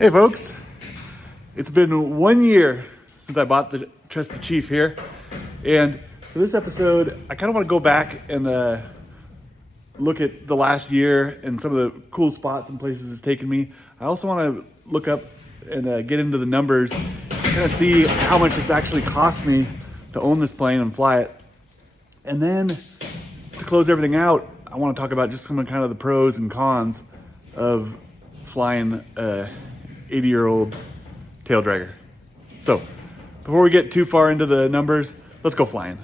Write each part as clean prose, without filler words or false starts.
Hey folks, it's been 1 year since I bought the Trusted Chief here, and for this episode I kind of want to go back and look at the last year and some of the cool spots and places it's taken me. I also want to look up and get into the numbers, kind of see how much it's actually cost me to own this plane and fly it. And then to close everything out, I want to talk about just some of kind of the pros and cons of flying 80-year-old Taildragger. So before we get too far into the numbers, let's go flying.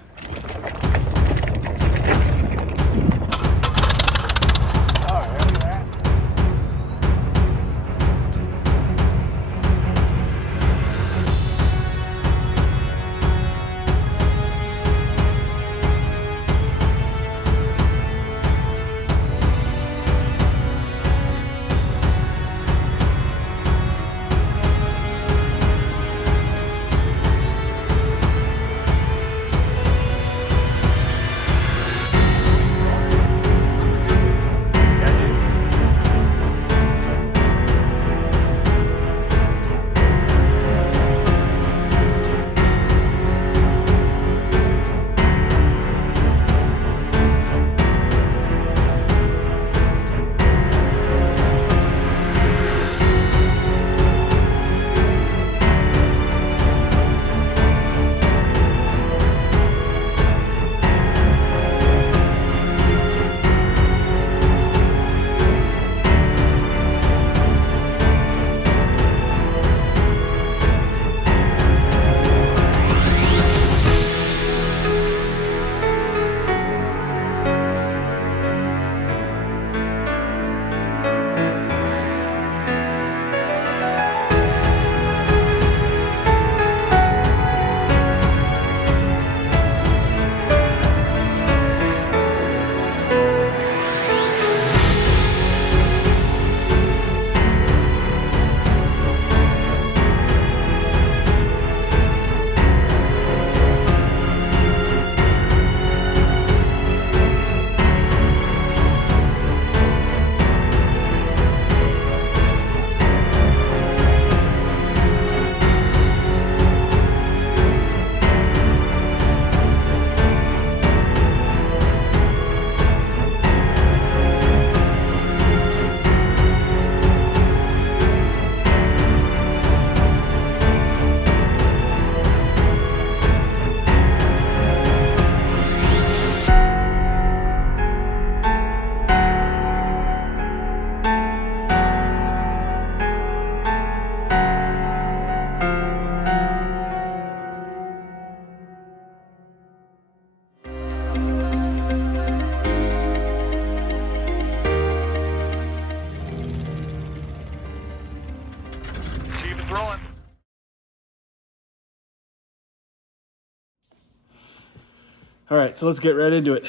All right, so let's get right into it.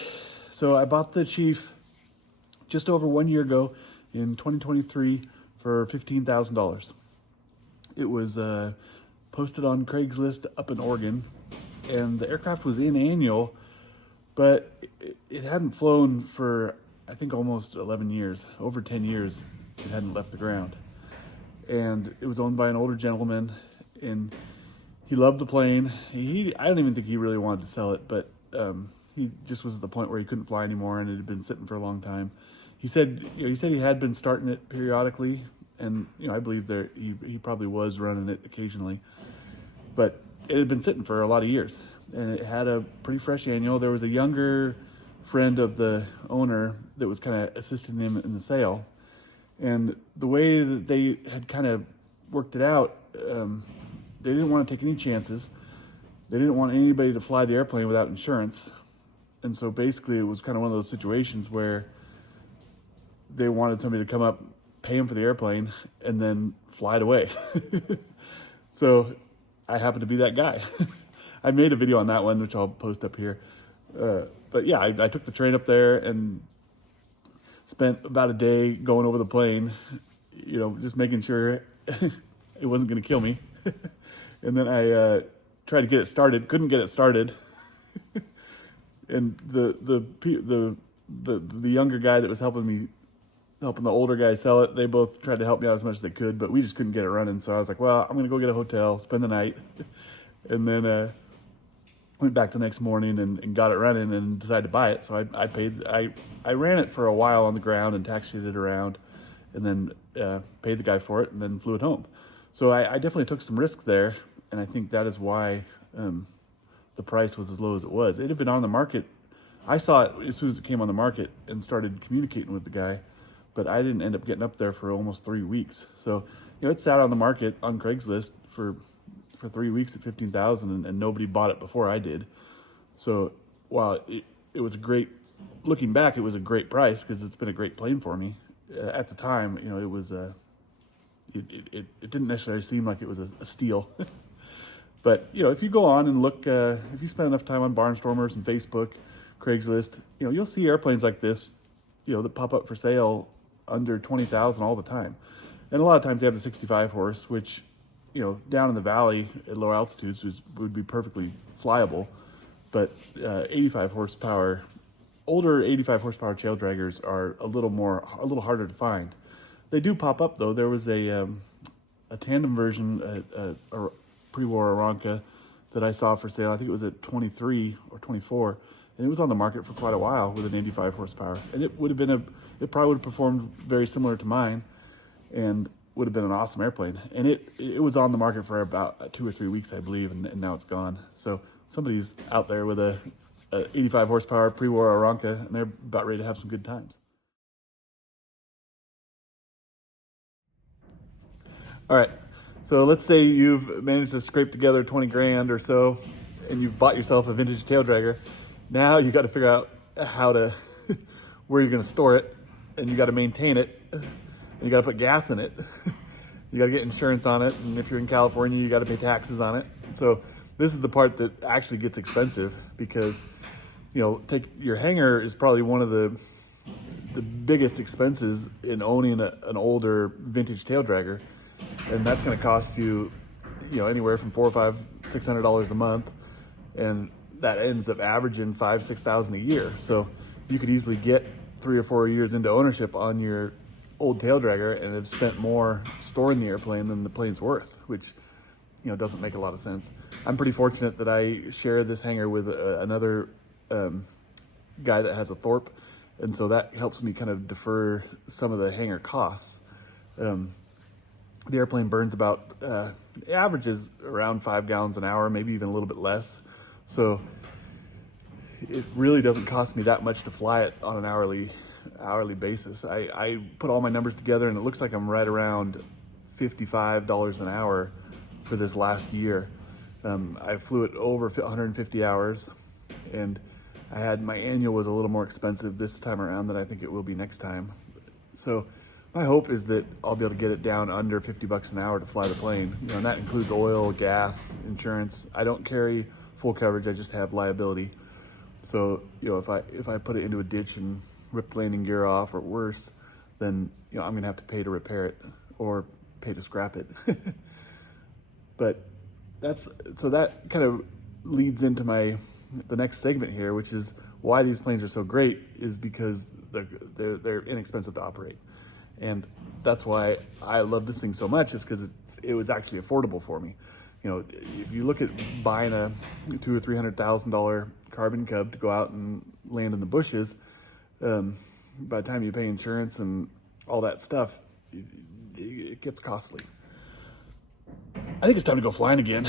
So I bought the Chief just over 1 year ago in 2023 for $15,000. It was posted on Craigslist up in Oregon, and the aircraft was in annual, but it hadn't flown for, I think, almost 11 years, over 10 years. It hadn't left the ground. And it was owned by an older gentleman, and he loved the plane. I don't even think he really wanted to sell it, but he just was at the point where he couldn't fly anymore, and it had been sitting for a long time. He said he had been starting it periodically, and I believe that he probably was running it occasionally, but it had been sitting for a lot of years, and it had a pretty fresh annual. There was a younger friend of the owner that was kind of assisting him in the sale, and the way that they had kind of worked it out, they didn't want to take any chances. They didn't want anybody to fly the airplane without insurance. And so basically it was kind of one of those situations where they wanted somebody to come up, pay them for the airplane, and then fly it away. So I happened to be that guy. I made a video on that one, which I'll post up here. But yeah, I took the train up there and spent about a day going over the plane, just making sure it wasn't going to kill me. And then I tried to get it started, couldn't get it started. And the younger guy that was helping me helping the older guys sell it. They both tried to help me out as much as they could, but we just couldn't get it running. So I was like, well, I'm gonna go get a hotel, spend the night, and then went back the next morning and got it running and decided to buy it. So I ran it for a while on the ground and taxied it around, and then paid the guy for it, and then flew it home. So I definitely took some risk there, and I think that is why the price was as low as it was. It had been on the market. I saw it as soon as it came on the market and started communicating with the guy, but I didn't end up getting up there for almost 3 weeks. So, it sat on the market on Craigslist for 3 weeks at $15,000, and nobody bought it before I did. So while it was a great, looking back, it was a great price because it's been a great plane for me. At the time, it was it didn't necessarily seem like it was a steal. But if you go on and look, if you spend enough time on Barnstormers and Facebook, Craigslist, you'll see airplanes like this, that pop up for sale under 20,000 all the time. And a lot of times they have the 65 horse, which down in the valley at low altitudes would be perfectly flyable. But 85 horsepower, older 85 horsepower Taildraggers are a little harder to find. They do pop up though. There was a tandem version, a pre-war Aeronca that I saw for sale. I think it was at 23 or 24, and it was on the market for quite a while with an 85 horsepower. And it probably would have performed very similar to mine, and would have been an awesome airplane. And it was on the market for about 2 or 3 weeks, I believe, and now it's gone. So somebody's out there with a 85 horsepower pre-war Aeronca, and they're about ready to have some good times. All right, so let's say you've managed to scrape together 20 grand or so, and you've bought yourself a vintage Taildragger. Now you got to figure out where you're going to store it, and you got to maintain it. You got to put gas in it. You got to get insurance on it. And if you're in California, you got to pay taxes on it. So this is the part that actually gets expensive because, your hangar is probably one of the biggest expenses in owning an older vintage Taildragger. And that's going to cost you, anywhere from $400, $500, $600 a month. And that ends up averaging $5,000-$6,000 a year. So you could easily get 3 or 4 years into ownership on your old Taildragger and have spent more storing the airplane than the plane's worth, which doesn't make a lot of sense. I'm pretty fortunate that I share this hangar with another guy that has a Thorpe, and so that helps me kind of defer some of the hangar costs. The airplane burns about averages around 5 gallons an hour, maybe even a little bit less, so it really doesn't cost me that much to fly it on an hourly basis. I put all my numbers together and it looks like I'm right around $55 an hour for this last year. I flew it over 150 hours, and my annual was a little more expensive this time around than I think it will be next time. So my hope is that I'll be able to get it down under 50 bucks an hour to fly the plane. And that includes oil, gas, insurance. I don't carry full coverage, I just have liability. So, if I put it into a ditch and rip the landing gear off or worse, then, I'm gonna have to pay to repair it or pay to scrap it. But that kind of leads into the next segment here, which is why these planes are so great is because they're inexpensive to operate. And that's why I love this thing so much, is because it was actually affordable for me. If you look at buying a $200,000 or $300,000 Carbon Cub to go out and land in the bushes, by the time you pay insurance and all that stuff, it gets costly. I think it's time to go flying again.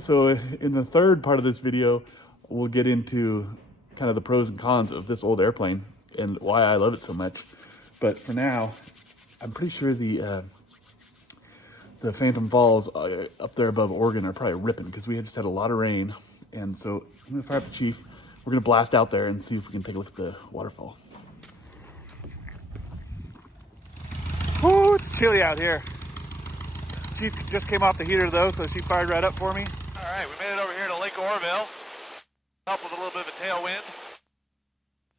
So in the third part of this video, we'll get into kind of the pros and cons of this old airplane and why I love it so much. But for now, I'm pretty sure the Phantom Falls up there above Oregon are probably ripping because we just had a lot of rain. And so I'm gonna fire up the Chief. We're gonna blast out there and see if we can take a look at the waterfall. Woo, it's chilly out here. Chief just came off the heater though, so she fired right up for me. All right, we made it over here to Lake Oroville. Up with a little bit of a tailwind.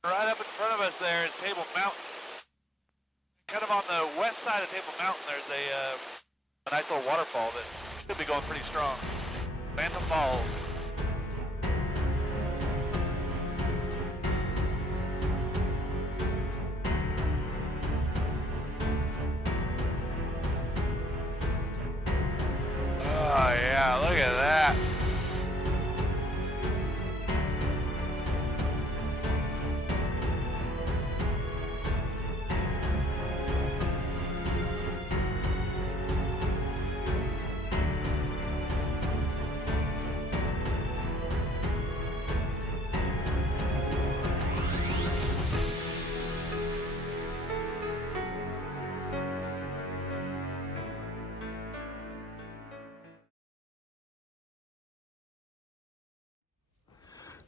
Right up in front of us there is Table Mountain. Kind of on the west side of Table Mountain, there's a nice little waterfall that should be going pretty strong. Phantom Falls.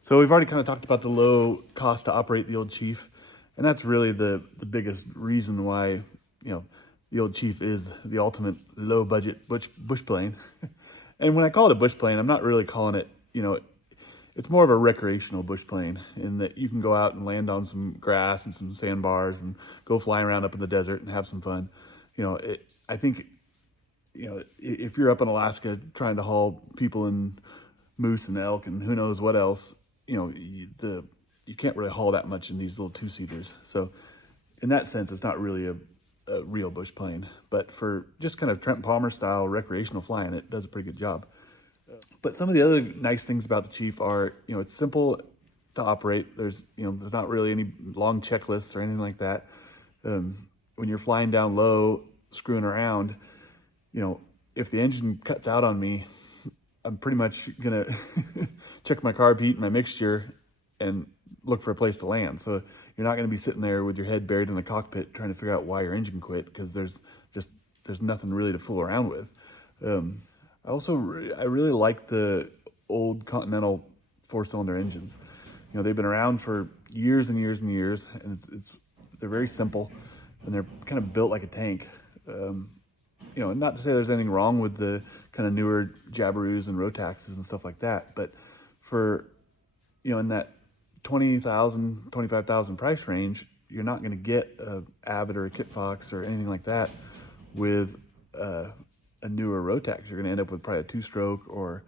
So we've already kind of talked about the low cost to operate the old Chief, and that's really the biggest reason why, the old Chief is the ultimate low budget bush plane. And when I call it a bush plane, I'm not really calling it, it's more of a recreational bush plane in that you can go out and land on some grass and some sandbars and go flying around up in the desert and have some fun. I think, if you're up in Alaska trying to haul people and moose and elk and who knows what else, you can't really haul that much in these little two-seaters. So in that sense, it's not really a real bush plane, but for just kind of Trent Palmer style recreational flying, it does a pretty good job. But some of the other nice things about the Chief are, it's simple to operate. There's not really any long checklists or anything like that. When you're flying down low, screwing around, if the engine cuts out on me, I'm pretty much gonna check my carb heat and my mixture and look for a place to land. So you're not gonna be sitting there with your head buried in the cockpit trying to figure out why your engine quit, because there's nothing really to fool around with. I really like the old Continental 4-cylinder engines. They've been around for years and years and years, and they're very simple, and they're kind of built like a tank. And not to say there's anything wrong with the kind of newer Jabiroos and Rotaxes and stuff like that, but for, in that 20,000, 25,000 price range, you're not going to get a Avid or a Kit Fox or anything like that with a newer Rotax. You're going to end up with probably a 2-stroke or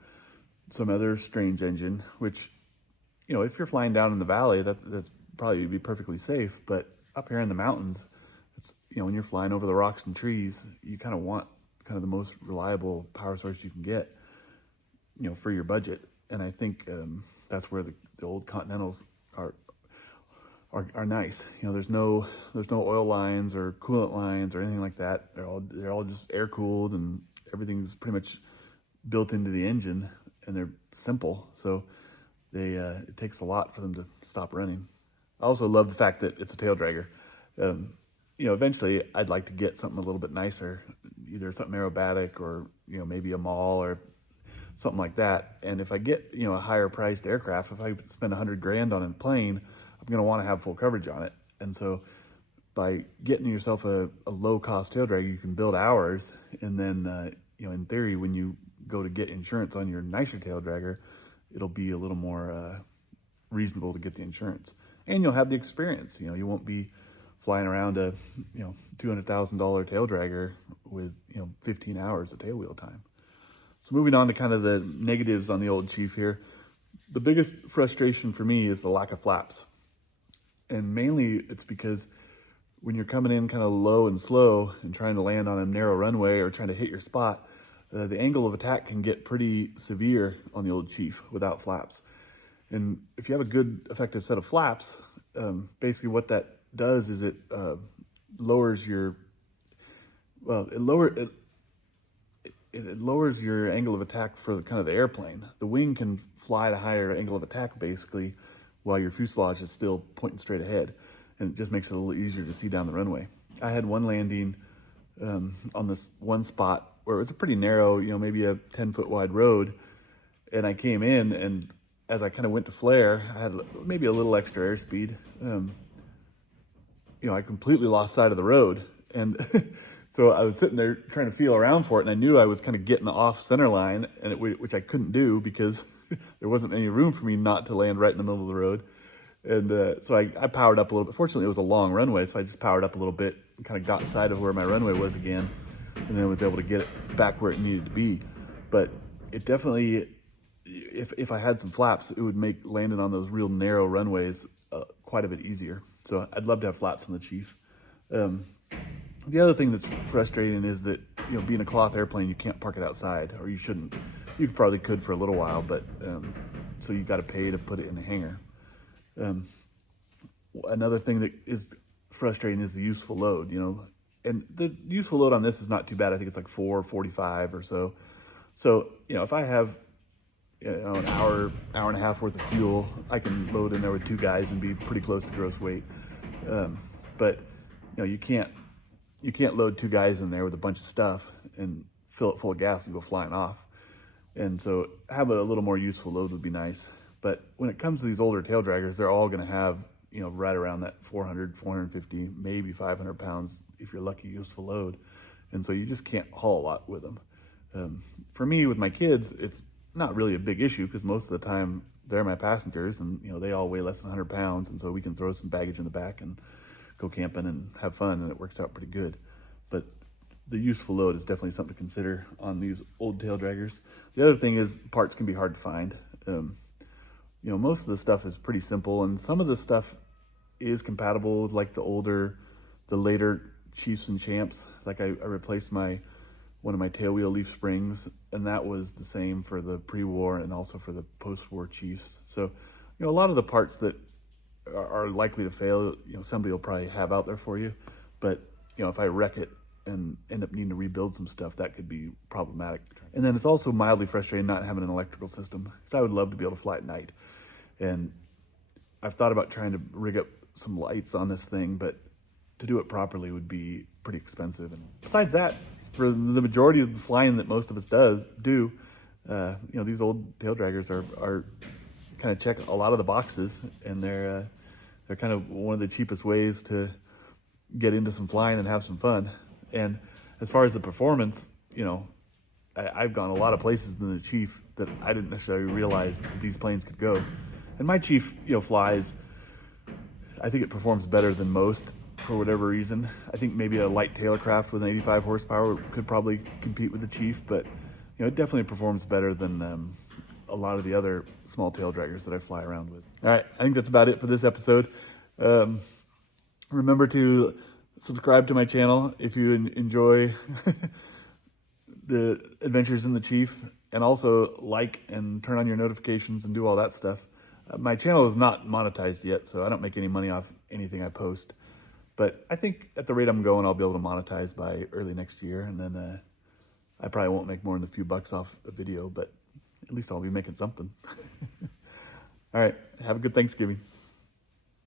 some other strange engine, which, if you're flying down in the valley, that's probably be perfectly safe. But up here in the mountains, it's, when you're flying over the rocks and trees, you kind of want kind of the most reliable power source you can get, for your budget. And I think that's where the old Continentals are nice. There's no oil lines or coolant lines or anything like that. They're all just air cooled, and everything's pretty much built into the engine, and they're simple. So it takes a lot for them to stop running. I also love the fact that it's a Taildragger. Eventually I'd like to get something a little bit nicer, either something aerobatic or, maybe a Maul or something like that. And if I get, a higher priced aircraft, if I spend $100,000 on a plane, I'm going to want to have full coverage on it. And so by getting yourself a low cost Taildragger, you can build hours. And then, in theory, when you go to get insurance on your nicer Taildragger, it'll be a little more reasonable to get the insurance. And you'll have the experience. You won't be flying around a $200,000 Taildragger with 15 hours of tailwheel time. So moving on to kind of the negatives on the old Chief here, the biggest frustration for me is the lack of flaps, and mainly it's because when you're coming in kind of low and slow and trying to land on a narrow runway or trying to hit your spot, the angle of attack can get pretty severe on the old Chief without flaps. And if you have a good effective set of flaps, basically what that does is it lowers your it lowers your angle of attack for the kind of the airplane. The wing can fly at a higher angle of attack basically, while your fuselage is still pointing straight ahead, and it just makes it a little easier to see down the runway. I had one landing on this one spot where it was a pretty narrow, maybe a 10-foot wide road, and I came in, and as I kind of went to flare, I had maybe a little extra airspeed. I completely lost sight of the road. And so I was sitting there trying to feel around for it, and I knew I was kind of getting off center line, which I couldn't do because there wasn't any room for me not to land right in the middle of the road. And so I powered up a little bit. Fortunately, it was a long runway, so I just powered up a little bit and kind of got sight of where my runway was again, and then was able to get it back where it needed to be. But it definitely, if I had some flaps, it would make landing on those real narrow runways quite a bit easier. So I'd love to have flaps on the Chief. The other thing that's frustrating is that, being a cloth airplane, you can't park it outside, or you shouldn't. You probably could for a little while, but so you got to pay to put it in the hangar. Another thing that is frustrating is the useful load, and the useful load on this is not too bad. I think it's like 445 or so. So, if I have an hour and a half worth of fuel, I can load in there with 2 guys and be pretty close to gross weight. But you can't load 2 guys in there with a bunch of stuff and fill it full of gas and go flying off. And so having a little more useful load would be nice. But when it comes to these older tail draggers, they're all going to have, you know, right around that 400, 450, maybe 500 pounds if you're lucky useful load. And so you just can't haul a lot with them. For me, with my kids, it's not really a big issue because most of the time they're my passengers, and you know they all weigh less than 100 pounds, and so we can throw some baggage in the back and go camping and have fun, and it works out pretty good. But the useful load is definitely something to consider on these old tail draggers. The other thing is parts can be hard to find. You know, most of the stuff is pretty simple, and some of the stuff is compatible with like the later Chiefs and Champs. Like I replaced one of my tail wheel leaf springs, and that was the same for the pre-war and also for the post-war Chiefs. So, you know, a lot of the parts that are likely to fail, you know, somebody will probably have out there for you. But, you know, if I wreck it and end up needing to rebuild some stuff, that could be problematic. And then it's also mildly frustrating not having an electrical system, because I would love to be able to fly at night. And I've thought about trying to rig up some lights on this thing, but to do it properly would be pretty expensive. And besides that, for the majority of the flying that most of us do, you know, these old tail draggers are kind of check a lot of the boxes, and they're kind of one of the cheapest ways to get into some flying and have some fun. And as far as the performance, you know, I've gone a lot of places in the Chief that I didn't necessarily realize that these planes could go. And my Chief, you know, flies, I think it performs better than most for whatever reason. I think maybe a light tailcraft with an 85 horsepower could probably compete with the Chief, but you know, it definitely performs better than a lot of the other small tail draggers that I fly around with. All right, I think that's about it for this episode. Remember to subscribe to my channel if you enjoy the adventures in the Chief, and also like and turn on your notifications and do all that stuff. My channel is not monetized yet, so I don't make any money off anything I post. But I think at the rate I'm going, I'll be able to monetize by early next year, and then I probably won't make more than a few bucks off a video, but at least I'll be making something. All right, have a good Thanksgiving.